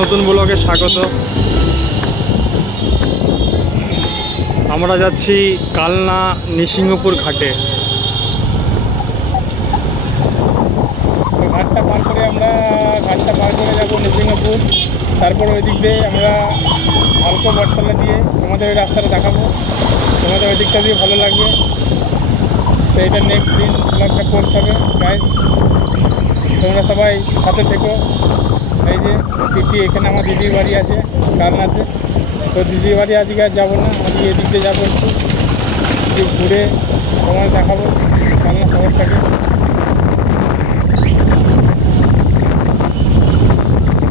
নতুন ব্লগে স্বাগত। আমরা যাচ্ছি কালনা নৃসিংহপুর ঘাটে। ঘাটটা পার করে যাবো নৃসিংহপুর, তারপরে ওই দিক দিয়ে আমরা ভালকো বটতলা দিয়ে তোমাদের ওই রাস্তাটা দেখাবো। তোমাদের ওই দিকটা দিয়ে ভালো লাগবে, তো এটা নেক্সট দিন ব্লগটা পোস্ট হবে। গাইস, তোমরা সবাই সাথে থেকো। এই যে সিটি, এখানে আমার দিদির বাড়ি আছে কালনাতে। তো দিদির বাড়ি আজকে আর যাবো না, আমি এদিক দিয়ে যাবো, একটু ঘুরে তোমাদের দেখাবো কালনা শহরটাকে।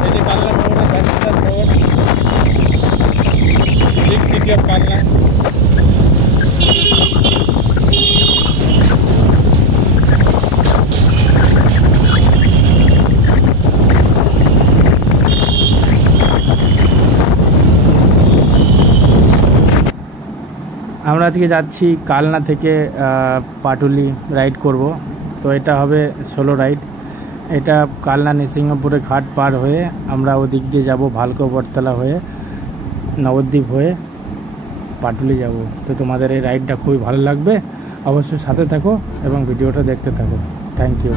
এই যে কালনা শহরের ব্যস্ততা শহর, বিগ সিটি অফ কালনা। আমরা আজকে যাচ্ছি কালনা থেকে পাটুলি রাইড করব। তো এটা হবে সোলো রাইড। এটা কালনা নৃসিংহপুরে ঘাট পার হয়ে আমরা ওদিক দিয়ে যাব, ভালকো বটতলা হয়ে নবদ্বীপ হয়ে পাটুলি যাব। তো তোমাদের এই রাইডটা খুবই ভালো লাগবে, অবশ্যই সাথে থাকো এবং ভিডিওটা দেখতে থাকো। Thank you.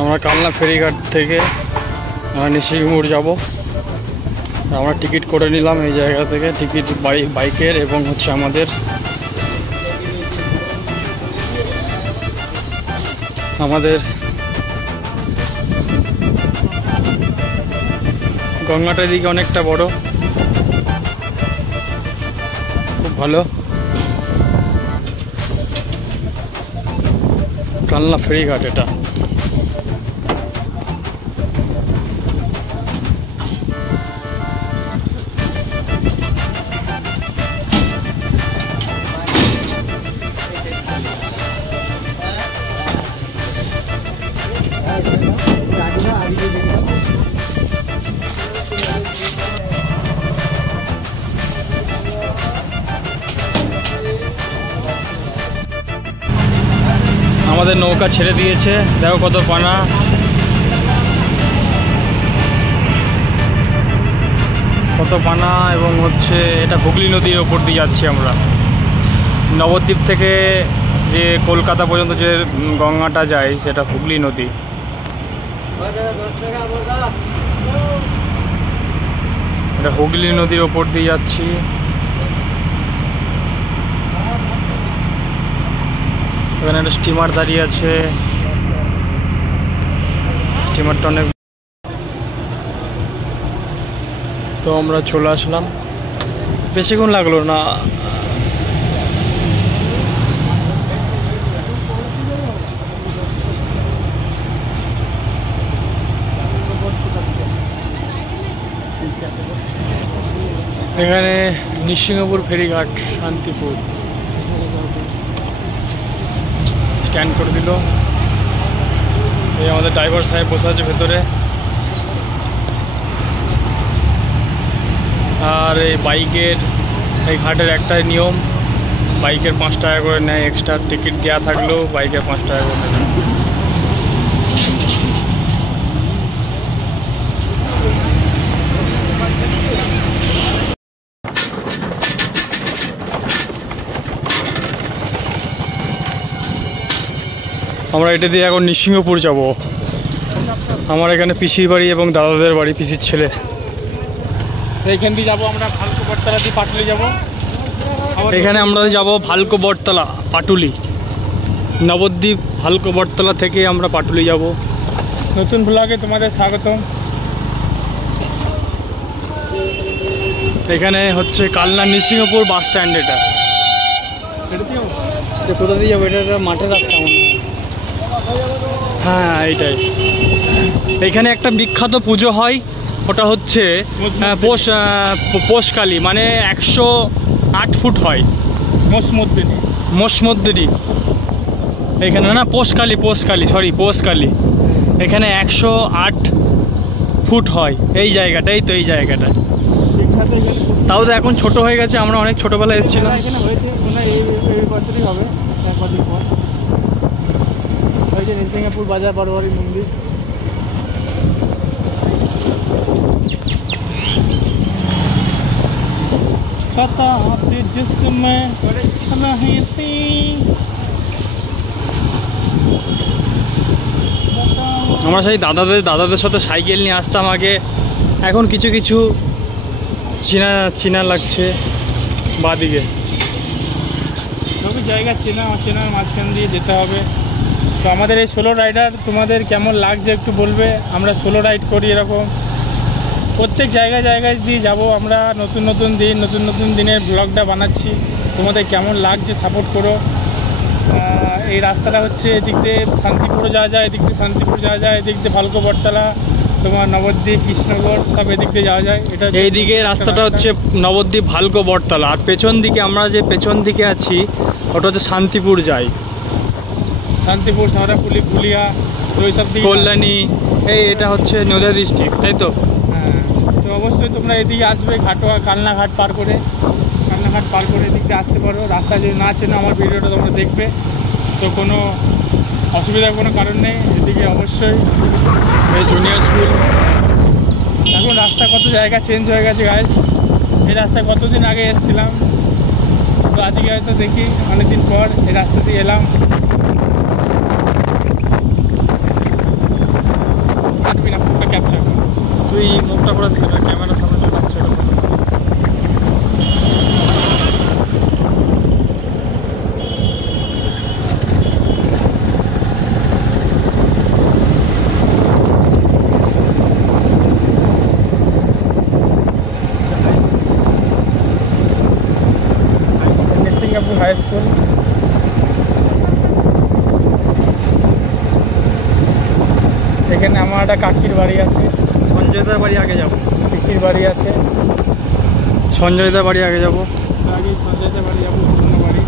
আমরা কালনা ফেরিঘাট থেকে নৃসিংহপুর যাব। আমরা টিকিট করে নিলাম এই জায়গা থেকে, টিকিট বাইকের এবং হচ্ছে আমাদের গঙ্গাটার দিকে অনেকটা বড়, খুব ভালো। কালনা ফেরিঘাট এটা। আমাদের নৌকা ছেড়ে দিয়েছে, দেখো কত পানা। এবং হচ্ছে এটা হুগলি নদীর ওপর দিয়ে যাচ্ছি আমরা। নবদ্বীপ থেকে যে কলকাতা পর্যন্ত যে গঙ্গাটা যায় সেটা হুগলি নদী। এটা হুগলি নদীর ওপর দিয়ে যাচ্ছি। এখানে একটা স্টিমার দাঁড়িয়ে আছে, স্টিমারটা অনেক। তো আমরা চলে আসলাম, বেশিক্ষণ লাগলো না। এখানে নৃসিংহপুর ফেরিঘাট, শান্তিপুর স্ট্যান্ড করে দিল। এই আমাদের ড্রাইভার সাহেব বসে আছে ভেতরে। আর এই বাইকের এই ঘাটের একটাই নিয়ম, বাইকের 5 টাকা করে নেয় এক্সট্রা। টিকিট দেওয়া থাকলেও বাইকের 5 টাকা করে নেয়। আমরা এটা দিয়ে এখন নৃসিংহপুর যাব। আমার এখানে পিসির বাড়ি এবং দাদাদের বাড়ি, পিসির ছেলে। এইখান দিয়ে যাবো আমরা ভালকো বটতলা দিয়ে পাটুলি যাবো। এখানে আমরা যাব ভালকো বটতলা, পাটুলি, নবদ্বীপ ভালকো বটতলা থেকে আমরা পাটুলি যাব। নতুন ব্লগে তোমাদের স্বাগতম। এখানে হচ্ছে কালনা নৃসিংহপুর বাস স্ট্যান্ড। এটা কোথা দিয়ে যাবো? এটা মাঠের রাস্তা মনে হয়। হ্যাঁ এইটাই। এখানে একটা বিখ্যাত পুজো হয়, ওটা হচ্ছে পোষকালী, মানে 108 ফুট হয় মোসমদ্দিনী এখানে, না পোষকালী এখানে 108 ফুট হয় এই জায়গাটাই। তো এই জায়গাটা তাও তো এখন ছোট হয়ে গেছে, আমরা অনেক ছোটবেলায় এসেছিলাম। এখানে হয়েছে এই বছরই হবে, 1 বছর পর হয়েছে নৃসিংহপুর বাজার বারোয়ারি মন্দির। আমরা সেই দাদাদের সাথে সাইকেল নিয়ে আসতাম আগে, এখন কিছু কিছু চিনা লাগছে বাদিকে। সবই জায়গা চেনা অচেনার মাঝখান দিয়ে যেতে হবে। তো আমাদের এই সোলো রাইডার তোমাদের কেমন লাগছে একটু বলবে। আমরা সোলো রাইড করি এরকম প্রত্যেক জায়গায় দিয়ে যাব আমরা, নতুন দিনের ব্লগটা বানাচ্ছি। তোমাদের কেমন লাগছে সাপোর্ট করো। এই রাস্তাটা হচ্ছে এদিক দিয়ে শান্তিপুর যাওয়া যায়, এদিক দিয়ে ভালকো বটতলা, তোমার নবদ্বীপ, কৃষ্ণনগর সব এদিক দিয়ে যাওয়া যায়। এটা এইদিকে রাস্তাটা হচ্ছে নবদ্বীপ, ভালকো বটতলা, আর পেছন দিকে আমরা যে পেছন দিকে আছি ওটা হচ্ছে শান্তিপুর যাই, শান্তিপুর, সারাপুলি, পুলিয়া, ওই সব দিকে কল্যাণী। এটা হচ্ছে নদিয়া ডিস্ট্রিক্ট, তাই তো? হ্যাঁ। তো অবশ্যই তোমরা এদিকে আসবে, কালনাঘাট পার করে এদিক দিয়ে আসতে পারো। রাস্তা যদি না চেনো আমার ভিডিওটা তোমরা দেখবে, তো কোনো অসুবিধার কোনো কারণ নেই। এদিকে অবশ্যই এই জুনিয়র স্কুল। এখন রাস্তা কত জায়গা চেঞ্জ হয়ে গেছে গাইস। এই রাস্তায় কতদিন আগে এসেছিলাম, তো আজকে হয়তো দেখি অনেকদিন পর এই রাস্তা দিয়ে এলাম। কাটবি না, ফটোটা ক্যাপচার কর। তুই মুখটা করে ক্যামেরার সামনে চলে আসছে। Nrisinghapur high school. এখানে আমার একটা কাকির বাড়ি আছে, সঞ্জয়দার বাড়ি আগে যাব, পিসির বাড়ি আছে। সঞ্জয়দার বাড়ি আগে যাব, আগে সঞ্জয়দার বাড়ি যাবো, পুরনো বাড়ি।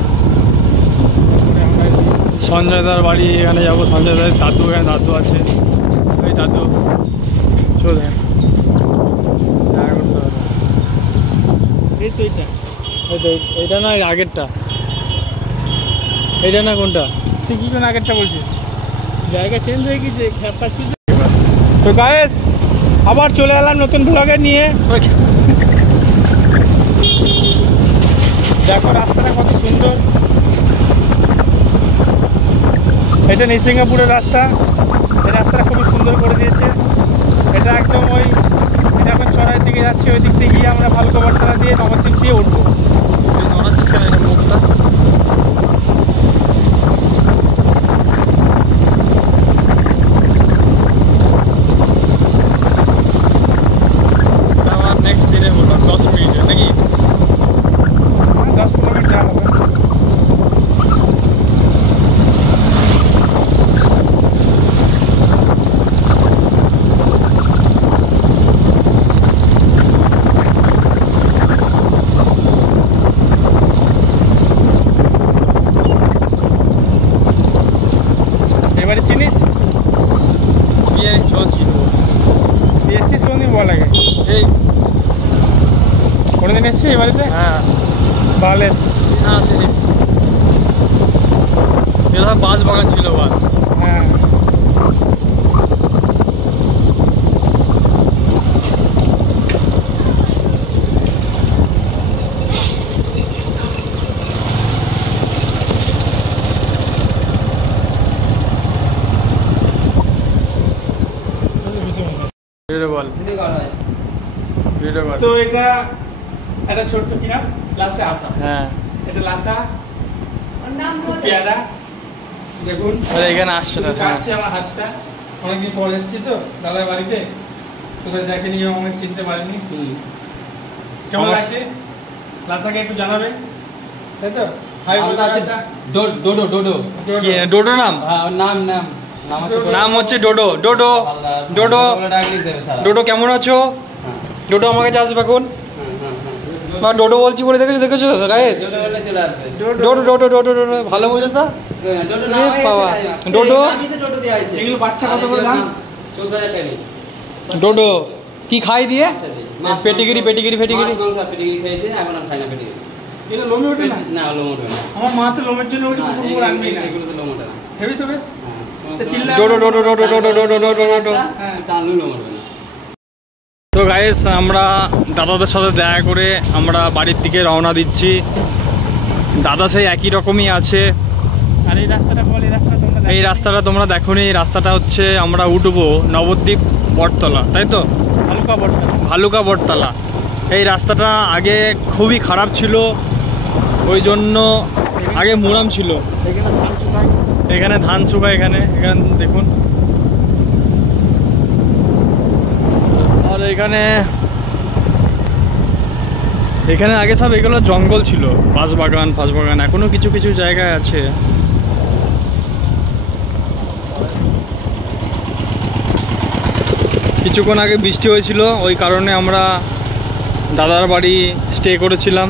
তারপরে আমরা সঞ্জয়দার বাড়ি এখানে যাবো। সঞ্জয়দার দাদু, এখানে দাদু আছে, ওই দাদু চলে দেখা করতে হবে। এই তো এইটা, এইটা না আগেরটা, এইটা না কোনটা? তুই কি কোন আগেরটা বলছিস? জায়গা চেঞ্জ হয়ে গেছে, খ্যাপাচ্ছি। তো গায়েস আবার চলে এলাম নতুন ব্লগে নিয়ে। দেখো রাস্তাটা কত সুন্দর। এটা নৃসিংহপুরের রাস্তা। এই রাস্তাটা খুবই সুন্দর করে দিয়েছে। এটা একদম এটা এখন চড়াইয়ের দিকে যাচ্ছে, ওই দিক দিয়ে গিয়ে আমরা ভালকো বটতলা দিয়ে নবদ্বীপ দিয়ে উঠবো। নড়াচ্ছিস কেন এটা মুখটা? আমার নেক্সট দিনে বললো 10 মিনিটে নাকি? 10 কিলোমিটার যাওয়া হবে। এবারে চিনিস বিয়ে চলছি এসছিস কোনদিন বল আগে? এই। কোনোদিন এসছিস এই বাড়িতে? হ্যাঁ, ভালো এসছিস। না আসেনি। এটা বাস বাগান ছিল বা। হ্যাঁ ভিডিও বল, ভিডিও বল। তো এটা একটা ছোট্ট কিনা লাসা আসা। হ্যাঁ, এটা লাসা, খুব পেয়ারা। দেখুন এখানে আসছে না। কাটছে আমার হাতটা। অনেকদিন পর এসেছি তো দাদার বাড়িতে, তোদের দেখেনি, অনেক চিনতে পারিনি। কেমন লাগছে লাসাকে একটু জানাবে, তাই তো? ডোডো ডোডো কি ডোডো নাম? নাম নাম নাম হচ্ছে ডোডো। ডোডো ডোডো ডোডো কেমন আছো? ডোডো আমার কাছে আসবে এখন। বা ডোডো বলছি বলে দেখেছো গাইস? ডোডো ডোডো ডোডো ডোডো ভালো বোঝো তো? বাবা ডোডো এগুলো বাচ্চা কত করে দাম? 14000 টাকা। ডোডো কি খাই দিয়ে? পেটিগিরি পেটিগিরি পেটিগিরি পেটিগিরি খেয়েছে, এখন আর খাই না পেটিগিরি। এটা লোমে ওঠে না? না লোম ওঠে না। আমার মা তো লোমের জন্য ওই কুকুর আনবেই না। এগুলো তো লোম ওঠে না। হেভি তো বেশ। চিল্লা ডোডো ডোডো ডোডো ডোডো ডোডো ডোডো ডোডো। টানলে লোম ওঠে না। তো গাইস আমরা দাদাদের সাথে দেখা করে আমরা বাড়ির দিকে রওনা দিচ্ছি। দাদা সেই একই রকমই আছে। আর এই রাস্তাটা বল, এই রাস্তাটা তোমরা দেখোনি। এই রাস্তাটা হচ্ছে আমরা উঠবো নবদ্বীপ বটতলা, তাই তো? ভালুকা বটতলা। এই রাস্তাটা আগে খুবই খারাপ ছিল, ওই জন্য আগে মুরাম ছিল। এখানে ধান শুকায়, এখানে এখানে দেখুন। আর এখানে এখানে আগে সব এগুলো জঙ্গল ছিল, বাঁশবাগান ফাঁসবাগান, এখনো কিছু কিছু জায়গায় আছে। কিছুক্ষণ আগে বৃষ্টি হয়েছিল, ওই কারণে আমরা দাদার বাড়ি স্টে করেছিলাম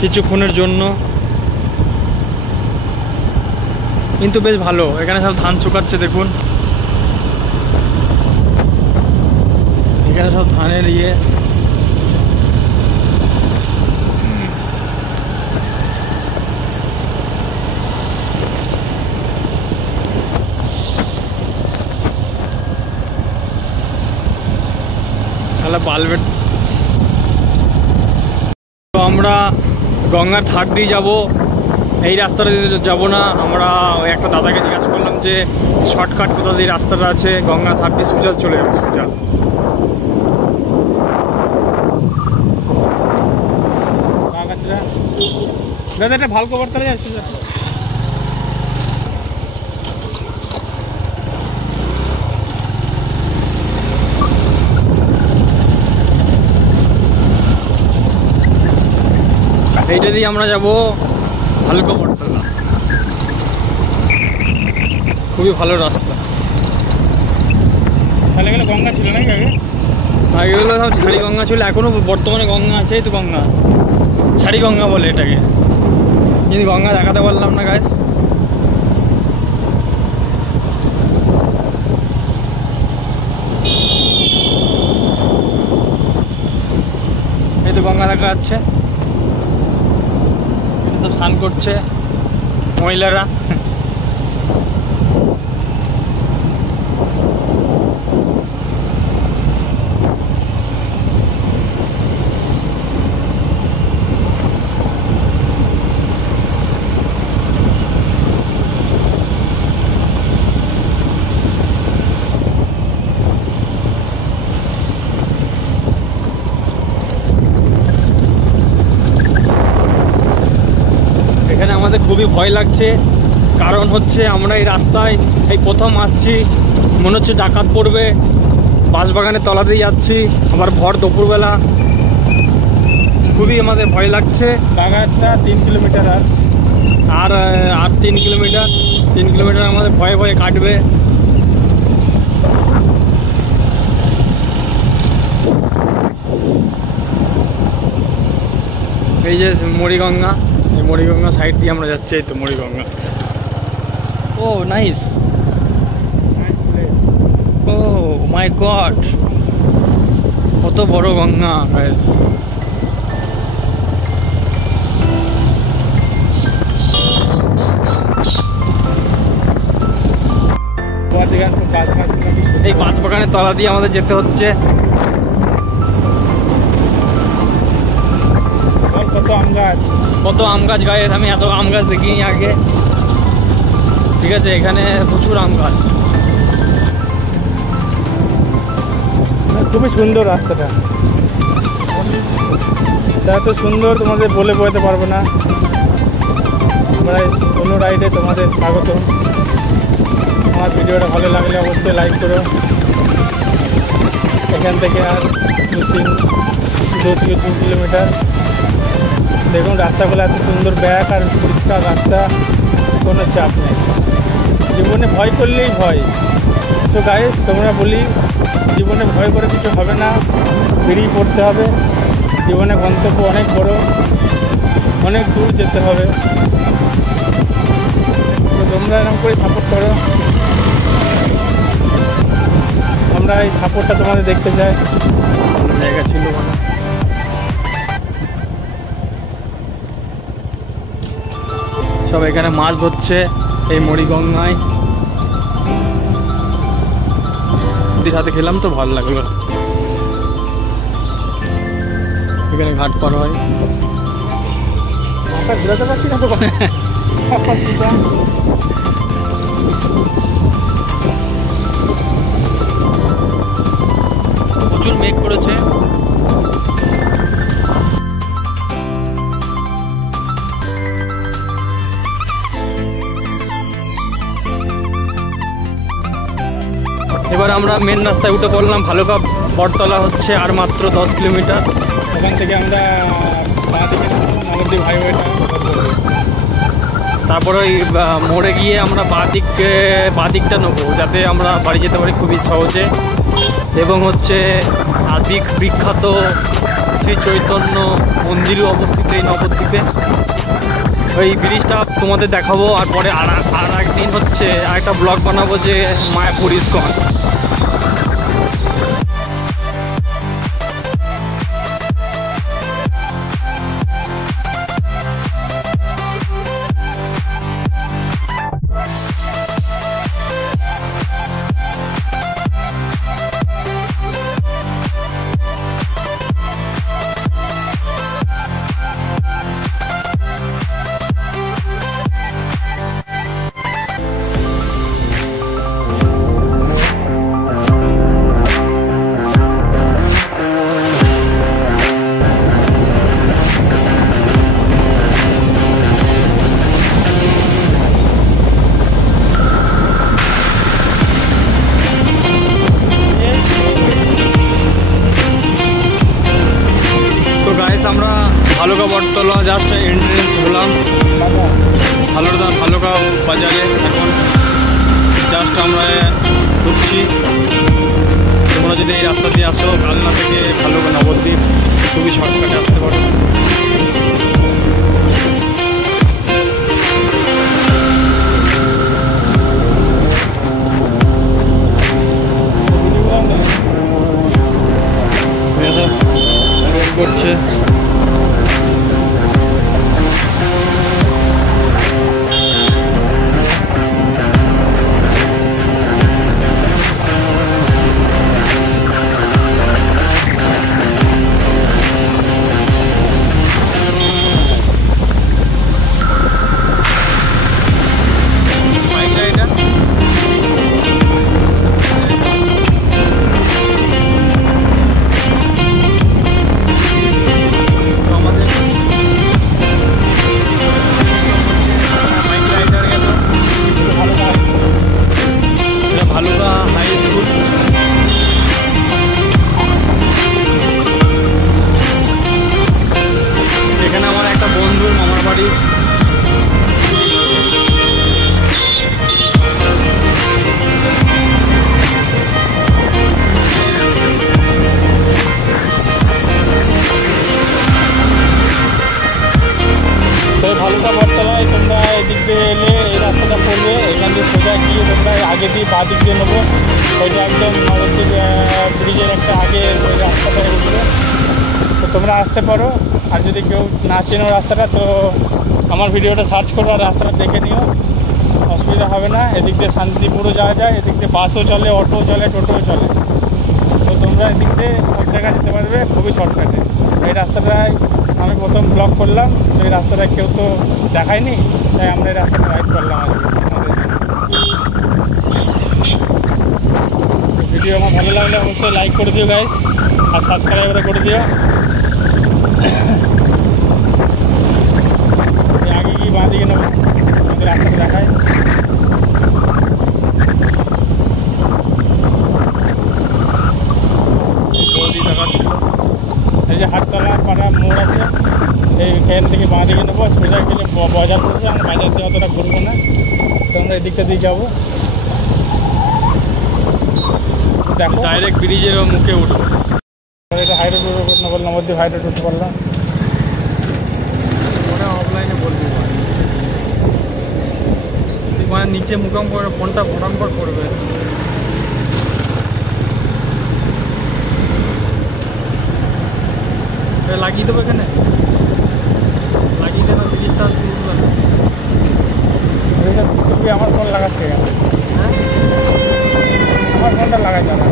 কিছুক্ষণের জন্য। কিন্তু বেশ ভালো, এখানে সব ধান শুকাচ্ছে দেখুন। এখানে সব ধানের ইয়ে। বালবেট। তো আমরা গঙ্গার ধার দিয়ে যাবো, এই রাস্তাটা দিয়ে যাবো না। আমরা ওই একটা দাদাকে জিজ্ঞাসা করলাম যে শর্টকাট কোথা দিয়ে রাস্তাটা আছে, গঙ্গার ধার দিয়ে সোজা চলে যাবো, সোজা। দাদা এটা ভালকো বটতলা যাচ্ছে। এইটা দিয়ে আমরা যাব ভালুকা বটতলা। খুবই ভালো রাস্তা। তাহলে গেলে গঙ্গা ছিল নাকি আগে? আগেগুলো সব ঝাড়ি গঙ্গা ছিল, এখনো বর্তমানে গঙ্গা আছে। এই তো গঙ্গা, ঝাড়ি গঙ্গা বলে এটাকে। কিন্তু গঙ্গা দেখাতে পারলাম না গাইস। এই তো গঙ্গা দেখা যাচ্ছে, এটা তো স্নান করছে মহিলারা। এখানে আমাদের খুবই ভয় লাগছে, কারণ হচ্ছে আমরা এই রাস্তায় এই প্রথম আসছি, মনে হচ্ছে ডাকাত পড়বে। বাঁশবাগানের তলাতেই যাচ্ছি, আবার ভর দুপুরবেলা, খুবই আমাদের ভয় লাগছে। বাগানটা 3 কিলোমিটার আর 3 কিলোমিটার, 3 কিলোমিটার আমাদের ভয়ে ভয়ে কাটবে। এই যে মরিগঙ্গা, এই মরিগঙ্গা সাইড দিয়ে আমরা যাচ্ছি। এই তো মরিগঙ্গা। ও নাইস, ও মাই গড, কত বড় গঙ্গা। এই বাঁশবাগানের তলা দিয়ে আমাদের যেতে হচ্ছে। কত আম গাছ, কত আম গাছ গাছ, আমি এত আম গাছ দেখিনি আগে। ঠিক আছে, এখানে প্রচুর আম গাছ। খুবই সুন্দর রাস্তাটা, এত সুন্দর তোমাদের বলে বোঝাতে পারবো না। আমরা কোনো রাইডে তোমাদের স্বাগত। আমার ভিডিওটা ভালো লাগলে অবশ্যই লাইক করো। এখান থেকে আর 2 থেকে 3 কিলোমিটার। দেখুন রাস্তাগুলো এত সুন্দর, ব্যাক আর পরিষ্কার রাস্তা, কোনো চাপ নেই। জীবনে ভয় করলেই ভয়। তো গাইস, তোমরা বলি জীবনে ভয় করে কিছু হবে না, বেরিয়ে পড়তে হবে। জীবনে গন্তব্য অনেক বড়, অনেক দূর যেতে হবে। তো তোমরা এরকম করে সাপোর্ট করো, আমরা এই সাপোর্টটা তোমাদের দেখতে চাই। জায়গা ছিল মানে সব এখানে মাছ ধরছে এই মরিগঙ্গায়। দিদির হাতে খেলাম তো ভালো লাগলো। এখানে ঘাট পার হয়। ঘুরাতে পারছি না তো প্রচুর মেঘ করেছে। এবার আমরা মেন রাস্তায় উঠে পড়লাম। ভালুকা বটতলা হচ্ছে আর মাত্র 10 কিলোমিটার। ওখান থেকে আমরা বাঁ দিকে নবদ্বীপ হাইওয়েটা তারপরে ওই মোড়ে গিয়ে আমরা বাঁ দিকটা নেবো, যাতে আমরা বাড়ি যেতে পারি খুবই সহজে। এবং হচ্ছে বিখ্যাত শ্রী চৈতন্য মন্দিরও অবস্থিত এই নবদ্বীপে। ওই ব্রিজটা তোমাদের দেখাবো। আর পরে আর একদিন হচ্ছে আরেকটা ব্লগ বানাবো যে মায়াপুর ইস্কন। আমরা ভালুকা বটতলা জাস্ট এন্ট্রেন্স হলাম ভালুকা বাজারে। এখন জাস্ট আমরা ঢুকছি। তোমরা যদি এই রাস্তা দিয়ে আসো কালনা থেকে ভালুকা নবদ্বীপ খুবই শর্টকাটে আসতে পারো। করছে ভালুকা বটতলায় তোমরা এদিক দিয়ে এলে এই রাস্তাটা পড়বে। এখান দিয়ে সোজা গিয়ে তোমরা আগে দিয়ে বাঁ দিক দিয়ে নেবো। ওইটা একদম নবদ্বীপ ব্রিজের একটা আগে ওই রাস্তাটা উঠবে। তো তোমরা আসতে পারো। আর যদি কেউ না চেনো রাস্তাটা তো আমার ভিডিওটা সার্চ করো আর রাস্তাটা দেখে নিও, অসুবিধা হবে না। এদিক দিয়ে শান্তিপুরও যাওয়া যায়, এদিক দিয়ে বাসও চলে, অটোও চলে, টোটোও চলে। তো তোমরা এদিক দিয়ে সব জায়গায় যেতে পারবে খুবই শর্টকাটে। এই রাস্তাটায় আমি প্রথম ব্লগ করলাম, তো এই রাস্তাটা কেউ তো দেখায়নি, তাই আমরা এই রাস্তাটা রাইড করলাম। ভিডিও আমার ভালো লাগলে অবশ্যই লাইক করে দিও গাইস, আর সাবস্ক্রাইব করে দিও। আগে কি বাঁ দিকে নেবো, আমাদের রাস্তাটা দেখায়। এই যে হাটতলা পাড়া মোড় আছে, এখান থেকে বাঁ দিকে নেবো, সোজা গেলে বাজার পড়বে। আমরা বাজার দিয়ে অতটা ঘুরবো না, তো আমরা এদিকটা দিয়ে যাবো। দেখো ডাইরেক্ট ব্রিজের মুখে উঠবো। এটা হাই রোড উঠতে না বললাম, নবদ্বীপ হাই রোড উঠতে পারলাম। ওটা অফলাইনে বলবি মানে নিচে মুখাম করে ফোনটা ভরাম্বর করবে। লাগিয়ে দেবো এখানে, লাগিয়ে দেবো ব্রিজটা আমার ফোন লাগাচ্ছে এখানে, হ্যাঁ আমার ফোনটা লাগাই যাবে।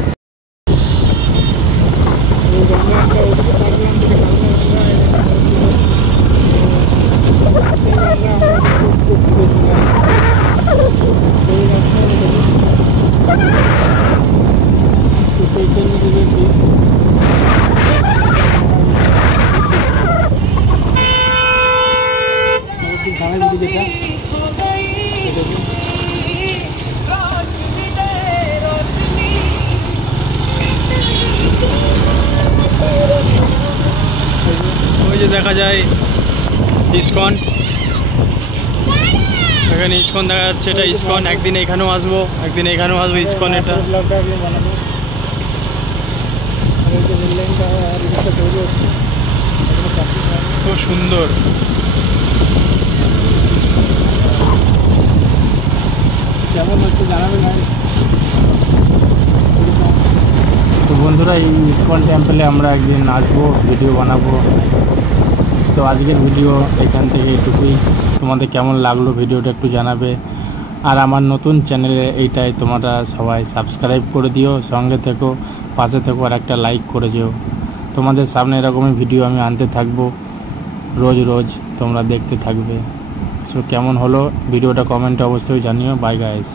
ওই যে দেখা যায় ইসকন, এখানে ইসকন দেখা যাচ্ছে, এটা ইসকন। একদিন এখানেও আসবো, একদিন এখানেও আসবো ইসকন। এটা খুব সুন্দর। কেমন হচ্ছে জানাবে না। তো বন্ধুরা, এই ইসকন টেম্পলে আমরা একদিন আসবো, ভিডিও বানাবো। তো আজকের ভিডিও এখান থেকে এইটুকুই। তোমাদের কেমন লাগলো ভিডিওটা একটু জানাবে। আর আমার নতুন চ্যানেলে এইটাই তোমরা সবাই সাবস্ক্রাইব করে দিও, সঙ্গে থেকো, পাশে থেকো, আর একটা লাইক করে যেও। তোমাদের সামনে এরকমই ভিডিও আমি আনতে থাকবো রোজ রোজ, তোমরা দেখতে থাকবে। সো কেমন হলো ভিডিওটা কমেন্টে অবশ্যই জানিও। Bye guys.